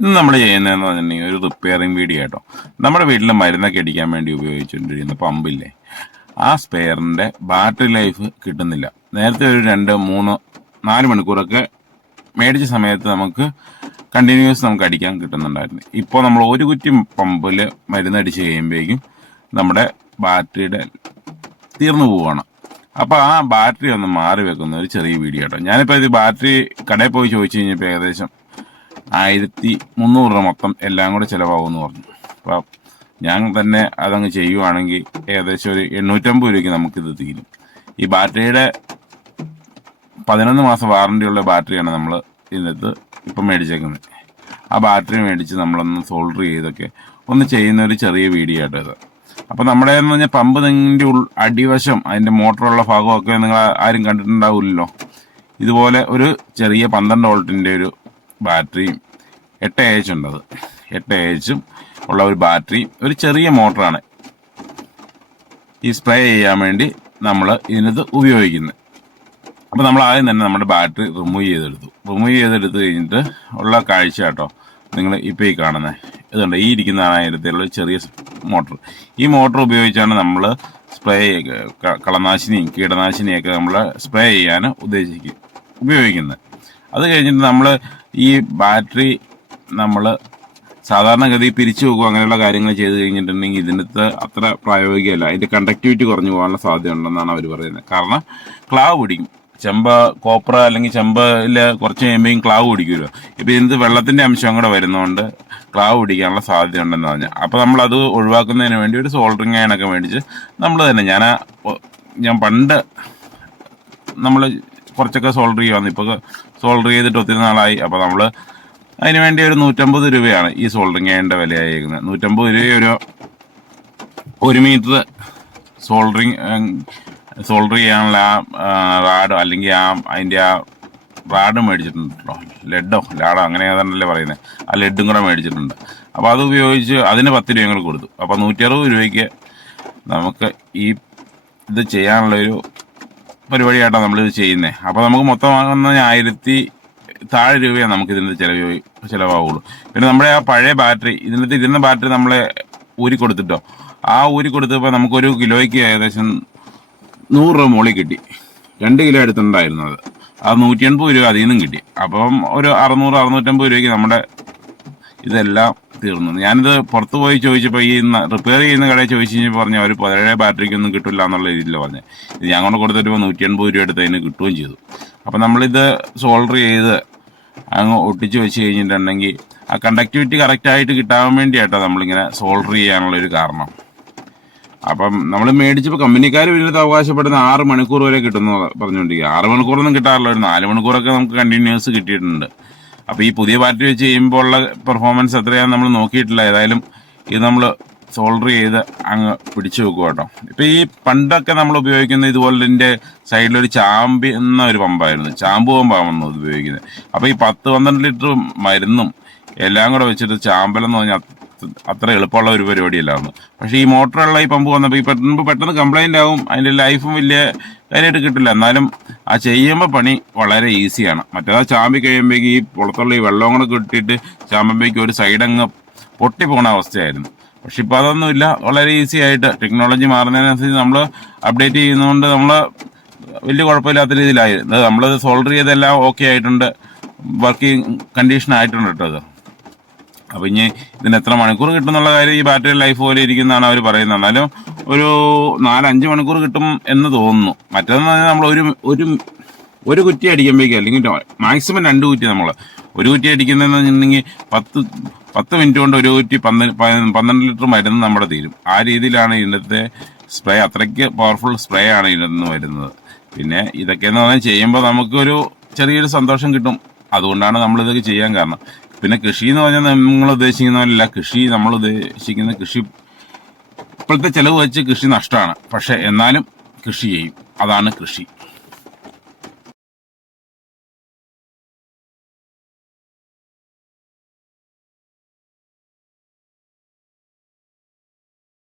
ഇന്ന് നമ്മൾ ചെയ്യുന്നതെന്ന് പറഞ്ഞിട്ടുണ്ടെങ്കിൽ ഒരു റിപ്പയറിംഗ് വീഡിയോ കേട്ടോ. നമ്മുടെ വീട്ടിൽ മരുന്നൊക്കെ അടിക്കാൻ വേണ്ടി ഉപയോഗിച്ചുകൊണ്ടിരിക്കുന്ന പമ്പില്ലേ, ആ സ്പെയറിൻ്റെ ബാറ്ററി ലൈഫ് കിട്ടുന്നില്ല. നേരത്തെ ഒരു 2, 3, 4 മണിക്കൂറൊക്കെ മേടിച്ച സമയത്ത് നമുക്ക് കണ്ടിന്യൂസ് നമുക്ക് അടിക്കാൻ കിട്ടുന്നുണ്ടായിരുന്നു. ഇപ്പോൾ നമ്മൾ ഒരു കുറ്റി പമ്പിൽ മരുന്നടിച്ച് കഴിയുമ്പോഴേക്കും നമ്മുടെ ബാറ്ററിയുടെ തീർന്നു പോവുകയാണ്. അപ്പോൾ ആ ബാറ്ററി ഒന്ന് മാറി വെക്കുന്ന ഒരു ചെറിയ വീഡിയോ കേട്ടോ. ഞാനിപ്പോൾ ഇത് ബാറ്ററി കടയിൽ പോയി ചോദിച്ചു കഴിഞ്ഞപ്പോൾ ഏകദേശം 1300 രൂപ മൊത്തം എല്ലാം കൂടെ ചിലവാകുമെന്ന് പറഞ്ഞു. അപ്പോൾ ഞാൻ തന്നെ അതങ്ങ് ചെയ്യുവാണെങ്കിൽ ഏകദേശം ഒരു 850 രൂപയ്ക്ക് നമുക്കിത് തീരും. ഈ ബാറ്ററിയുടെ 11 മാസം വാറണ്ടിയുള്ള ബാറ്ററിയാണ് നമ്മൾ ഇതിനകത്ത് ഇപ്പം മേടിച്ചേക്കുന്നത്. ആ ബാറ്ററി മേടിച്ച് നമ്മളൊന്ന് സോൾഡർ ചെയ്തൊക്കെ ഒന്ന് ചെയ്യുന്ന ഒരു ചെറിയ വീഡിയോ ആയിട്ട് ഇത്. അപ്പോൾ നമ്മുടെ എന്ന് പറഞ്ഞാൽ പമ്പ് നിങ്ങളുടെ അടിവശം അതിൻ്റെ മോട്ടറുള്ള ഭാഗമൊക്കെ നിങ്ങൾ ആരും കണ്ടിട്ടുണ്ടാവില്ലല്ലോ. ഇതുപോലെ ഒരു ചെറിയ 12 വോൾട്ടിൻ്റെ ഒരു ബാറ്ററിയും 8 AH ഉണ്ടത്. 8 AH ഉള്ള ഒരു ബാറ്ററിയും ഒരു ചെറിയ മോട്ടറാണ് ഈ സ്പ്രേ ചെയ്യാൻ വേണ്ടി നമ്മൾ ഇതിനകത്ത് ഉപയോഗിക്കുന്നത്. അപ്പോൾ നമ്മൾ ആദ്യം തന്നെ നമ്മുടെ ബാറ്ററി റിമൂവ് ചെയ്തെടുത്ത് കഴിഞ്ഞിട്ട് ഉള്ള കാഴ്ച കേട്ടോ നിങ്ങൾ ഇപ്പോൾ ഈ കാണുന്നത്. ഇതുണ്ട്, ഈ ഇരിക്കുന്നതാണ് അതിനകത്തുള്ള ചെറിയ മോട്ടർ. ഈ മോട്ടർ ഉപയോഗിച്ചാണ് നമ്മൾ സ്പ്രേ കളനാശിനിയും കീടനാശിനിയൊക്കെ നമ്മൾ സ്പ്രേ ചെയ്യാൻ ഉപയോഗിക്കുന്നത്. അത് കഴിഞ്ഞിട്ട് നമ്മൾ ഈ ബാറ്ററി നമ്മൾ സാധാരണഗതി പിരിച്ചു വെക്കുക അങ്ങനെയുള്ള കാര്യങ്ങൾ ചെയ്ത് കഴിഞ്ഞിട്ടുണ്ടെങ്കിൽ ഇതിനകത്ത് അത്ര പ്രായോഗികമല്ല. അതിൻ്റെ കണ്ടക്ടിവിറ്റി കുറഞ്ഞു പോകാനുള്ള സാധ്യത ഉണ്ടെന്നാണ് അവർ പറയുന്നത്. കാരണം ക്ലാവ് പിടിക്കും. കോപ്പർ അല്ലെങ്കിൽ ചെമ്പിൽ കുറച്ച് കഴിയുമ്പോഴും ക്ലാവ് പിടിക്കുമല്ലോ. ഇപ്പോൾ ഇതിനകത്ത് വെള്ളത്തിൻ്റെ അംശം കൂടെ വരുന്നതുകൊണ്ട് ക്ലാവ് പിടിക്കാനുള്ള സാധ്യത ഉണ്ടെന്ന് പറഞ്ഞാൽ, അപ്പോൾ നമ്മളത് ഒഴിവാക്കുന്നതിന് വേണ്ടി ഒരു സോൾഡറിങ് അയണൊക്കെ മേടിച്ച് നമ്മൾ തന്നെ ഞാൻ പണ്ട് നമ്മൾ കുറച്ചൊക്കെ സോൾഡർ ചെയ്യുവാന്ന്. ഇപ്പോൾ സോൾഡർ ചെയ്തിട്ട് ഒത്തിരി നാളായി. അപ്പോൾ നമ്മൾ അതിന് വേണ്ടി ഒരു 150 രൂപയാണ് ഈ സോൾഡറിങ് അയണിൻ്റെ വിലയായിരിക്കുന്നത്. 150 രൂപ ഒരു മീറ്റർ സോൾഡർ ചെയ്യാനുള്ള ആ റാഡോ അല്ലെങ്കിൽ അതിൻ്റെ ആ റാഡ് മേടിച്ചിട്ടുണ്ടല്ലോ, ലാഡോ അങ്ങനെ ഏതാണ്ടല്ലേ പറയുന്നത്. ആ ലെഡും കൂടെ മേടിച്ചിട്ടുണ്ട്. അപ്പോൾ അത് ഉപയോഗിച്ച് അതിന് 10 രൂപ കൂടെ കൊടുത്തു. അപ്പോൾ 160 രൂപയ്ക്ക് നമുക്ക് ഈ ഇത് ചെയ്യാനുള്ളൊരു പരിപാടിയായിട്ടാണ് നമ്മളിത് ചെയ്യുന്നത്. അപ്പോൾ നമുക്ക് മൊത്തം വാങ്ങുന്ന 1000 താഴെ രൂപയാണ് നമുക്കിതിൻ്റെ ചിലവാകുള്ളൂ. പിന്നെ നമ്മുടെ ആ പഴയ ബാറ്ററി, ഇതിനകത്ത് ഇരുന്ന ബാറ്ററി നമ്മളെ ഊരി കൊടുത്തപ്പോൾ നമുക്കൊരു കിലോയ്ക്ക് ഏകദേശം 100 രൂപ മുകളിൽ കിട്ടി. 2 കിലോ എടുത്തിട്ടുണ്ടായിരുന്നു. അത് 180 രൂപ അതിൽ നിന്നും കിട്ടി. അപ്പം ഒരു 600-650 രൂപയ്ക്ക് നമ്മുടെ ഇതെല്ലാം തീർന്നു. ഞാനിത് പുറത്ത് പോയി ചോദിച്ചപ്പോൾ ഈ റിപ്പയർ ചെയ്യുന്ന കടയിൽ ചോദിച്ചു കഴിഞ്ഞപ്പോൾ പറഞ്ഞു അവർ പഴയ ബാറ്ററിക്കൊന്നും കിട്ടില്ല എന്നുള്ള രീതിയിൽ പറഞ്ഞത്. ഇത് ഞാൻ കൊണ്ട് കൊടുത്തിട്ട് 180 രൂപ എടുത്ത് അതിന് കിട്ടുകയും ചെയ്തു. അപ്പം നമ്മളിത് സോൾഡർ ചെയ്ത് അങ്ങ് ഒട്ടിച്ച് വെച്ച് കഴിഞ്ഞിട്ടുണ്ടെങ്കിൽ ആ കണ്ടക്ടിവിറ്റി കറക്റ്റായിട്ട് കിട്ടാൻ വേണ്ടിയിട്ടാണ് നമ്മളിങ്ങനെ സോൾഡർ ചെയ്യാനുള്ളൊരു കാരണം. അപ്പം നമ്മൾ മേടിച്ചപ്പോൾ കമ്പനിക്കാർ ഇതിനകത്ത് അവകാശപ്പെടുന്ന 6 മണിക്കൂർ വരെ കിട്ടുന്നു പറഞ്ഞുകൊണ്ടിരിക്കുക. 6 മണിക്കൂറൊന്നും കിട്ടാറില്ല, ഒരു 4 മണിക്കൂറൊക്കെ നമുക്ക് കണ്ടിന്യൂസ് കിട്ടിയിട്ടുണ്ട്. അപ്പോൾ ഈ പുതിയ ബാറ്ററി വെച്ച് ചെയ്യുമ്പോൾ ഉള്ള പെർഫോമൻസ് എത്രയാണെന്ന് നമ്മൾ നോക്കിയിട്ടില്ല. ഏതായാലും ഇത് നമ്മൾ സോൾഡർ ചെയ്ത് അങ്ങ് പിടിച്ചു വെക്കുക കേട്ടോ. ഇപ്പോൾ ഈ പണ്ടൊക്കെ നമ്മൾ ഉപയോഗിക്കുന്ന ഇതുപോലെ ഇതിൻ്റെ സൈഡിലൊരു ചാമ്പി എന്ന ഒരു പമ്പായിരുന്നു, ചാമ്പ് പമ്പാണെന്ന് ഉപയോഗിക്കുന്നത്. അപ്പോൾ ഈ 10-12 ലിറ്റർ മരുന്നും എല്ലാം കൂടെ വെച്ചിട്ട് ചാമ്പലെന്ന് പറഞ്ഞാൽ അത്ര എളുപ്പമുള്ള ഒരു പരിപാടിയല്ലായിരുന്നു. പക്ഷേ ഈ മോട്ടറുള്ള ഈ പമ്പ് വന്നപ്പോൾ ഈ പെട്ടെന്ന് കംപ്ലൈൻ്റ് ആവും, അതിൻ്റെ ലൈഫും വലിയ കാര്യമായിട്ട് കിട്ടില്ല. എന്നാലും ആ ചെയ്യുമ്പോൾ പണി വളരെ ഈസിയാണ്. മറ്റേതാ ചാമ്പി കഴിയുമ്പോഴേക്ക് ഈ പുറത്തുള്ള ഈ വെള്ളം കൂടെ കിട്ടിയിട്ട് ചാമ്പുമ്പോഴേക്ക് ഒരു സൈഡങ്ങ് പൊട്ടിപ്പോണ അവസ്ഥയായിരുന്നു. പക്ഷെ ഇപ്പോൾ അതൊന്നുമില്ല, വളരെ ഈസി ആയിട്ട് ടെക്നോളജി മാറുന്നതിനനുസരിച്ച് നമ്മൾ അപ്ഡേറ്റ് ചെയ്യുന്നതുകൊണ്ട് നമ്മൾ വലിയ കുഴപ്പമില്ലാത്ത രീതിയിലായി. നമ്മളത് സോൾഡർ ചെയ്തെല്ലാം ഓക്കെ ആയിട്ടുണ്ട്, വർക്കിംഗ് കണ്ടീഷൻ ആയിട്ടുണ്ട് കേട്ടോ അത്. അപ്പോൾ ഇനി ഇതിന് എത്ര മണിക്കൂർ കിട്ടും എന്നുള്ള കാര്യം ഈ ബാറ്ററി ലൈഫ് പോലെ ഇരിക്കുന്നതാണ് അവർ പറയുന്നത്. എന്നാലും ഒരു 4-5 മണിക്കൂർ കിട്ടും എന്ന് തോന്നുന്നു. മറ്റേതെന്ന് പറഞ്ഞാൽ നമ്മൾ ഒരു കുറ്റി അടിക്കുമ്പോഴേക്കും അല്ലെങ്കിൽ മാക്സിമം 2 കുറ്റി, നമ്മൾ ഒരു കുറ്റി അടിക്കുന്നതെന്ന് വെച്ചിട്ടുണ്ടെങ്കിൽ 10 മിനിറ്റ് കൊണ്ട് ഒരു കുറ്റി 12 ലിറ്റർ മരുന്ന് നമ്മുടെ തീരും. ആ രീതിയിലാണ് ഇതിൻ്റെ സ്പ്രേ, അത്രയ്ക്ക് പവർഫുൾ സ്പ്രേ ആണ് ഇതിൽ നിന്ന് വരുന്നത്. പിന്നെ ഇതൊക്കെയെന്ന് പറഞ്ഞാൽ ചെയ്യുമ്പോൾ നമുക്കൊരു ചെറിയൊരു സന്തോഷം കിട്ടും. അതുകൊണ്ടാണ് നമ്മളിതൊക്കെ ചെയ്യാൻ കാരണം. പിന്നെ കൃഷി എന്ന് പറഞ്ഞാൽ നിങ്ങൾ ഉദ്ദേശിക്കുന്ന പോലെയല്ല. നമ്മൾ ഉദ്ദേശിക്കുന്ന കൃഷി ഇപ്പോഴത്തെ ചിലവ് വെച്ച് കൃഷി നഷ്ടമാണ്. പക്ഷെ എന്നാലും കൃഷി ചെയ്യും, അതാണ് കൃഷി.